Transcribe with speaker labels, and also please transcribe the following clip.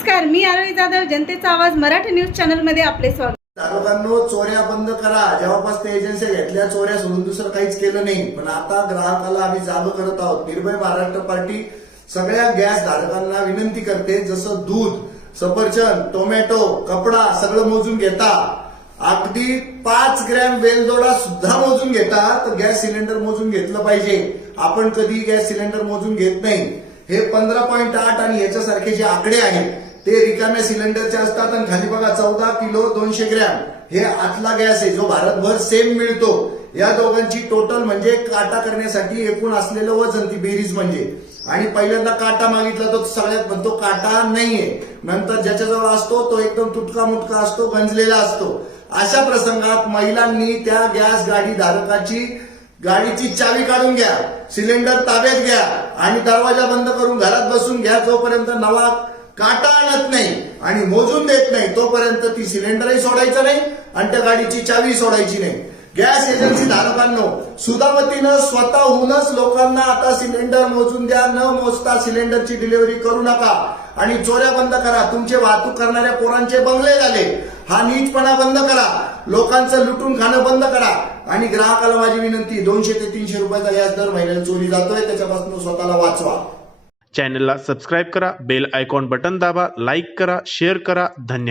Speaker 1: नमस्कार मी आरोही जाधव जनतेचा आवाज मराठी न्यूज चॅनलमध्ये आपले स्वागत.
Speaker 2: ग्राहकांनो चोऱ्या बंद करा. जेव्हापास त्या एजन्सी घेतल्या चोऱ्या सोडून दुसरं काहीच केलं नाही. पण आता ग्राहकाला आम्ही जागं करत आहोत. निर्भय महाराष्ट्र पार्टी सगळ्या गॅस धारकांना विनंती करते जसं दूध सफरचंद टोमॅटो कपडा सगळं मोजून घेता. अगदी पाच ग्रॅम वेलदोडा सुद्धा मोजून घेता तर गॅस सिलेंडर मोजून घेतलं पाहिजे. आपण कधी गॅस सिलेंडर मोजून घेत नाही. हे पंधरा पॉईंट आठ आणि याच्यासारखे जे आकडे आहेत ते रिकाम्या सिलेंडरचे असतात आणि खाली बघा चौदा किलो दोनशे ग्रॅम. हे आतला गॅस आहे जो भारतभर सेम मिळतो. या दोघांची टोटल म्हणजे काटा करण्यासाठी एकूण असलेलं वजन ती बेरीज म्हणजे. आणि पहिल्यांदा काटा मागितला तो सगळ्यात म्हणतो काटा नाहीये. नंतर ज्याच्याजवळ असतो तो एकदम तुटका मुटका असतो गंजलेला असतो. अशा प्रसंगात महिलांनी त्या गॅस गाडी धारकाची गाडीची चावी काढून घ्या सिलेंडर ताब्यात घ्या आणि दरवाजा बंद करून घरात बसून घ्या. जोपर्यंत नवा काटा आणत नाही आणि मोजून देत नाही तोपर्यंत ती सिलेंडरही सोडायचं नाही आणि त्या गाडीची चावी सोडायची नाही. गॅस एजन्सी धारकांनो सुधामतीनं स्वतःहूनच लोकांना आता सिलेंडर मोजून द्या न मोजता सिलेंडरची डिलिव्हरी करू नका. आणि चोऱ्या बंद करा. तुमचे वाहतूक करणाऱ्या पोरांचे बंगले झाले. हा नीचपणा बंद करा. लोकांचं लुटून खाणं बंद करा. आणि ग्राहकाला माझी विनंती दोनशे ते तीनशे रुपयाचा गॅस दर महिन्याला चोरी जातोय त्याच्यापासून स्वतःला वाचवा.
Speaker 3: चॅनलला सबस्क्राईब करा बेल आयकॉन बटन दाबा लाईक करा शेअर करा धन्यवाद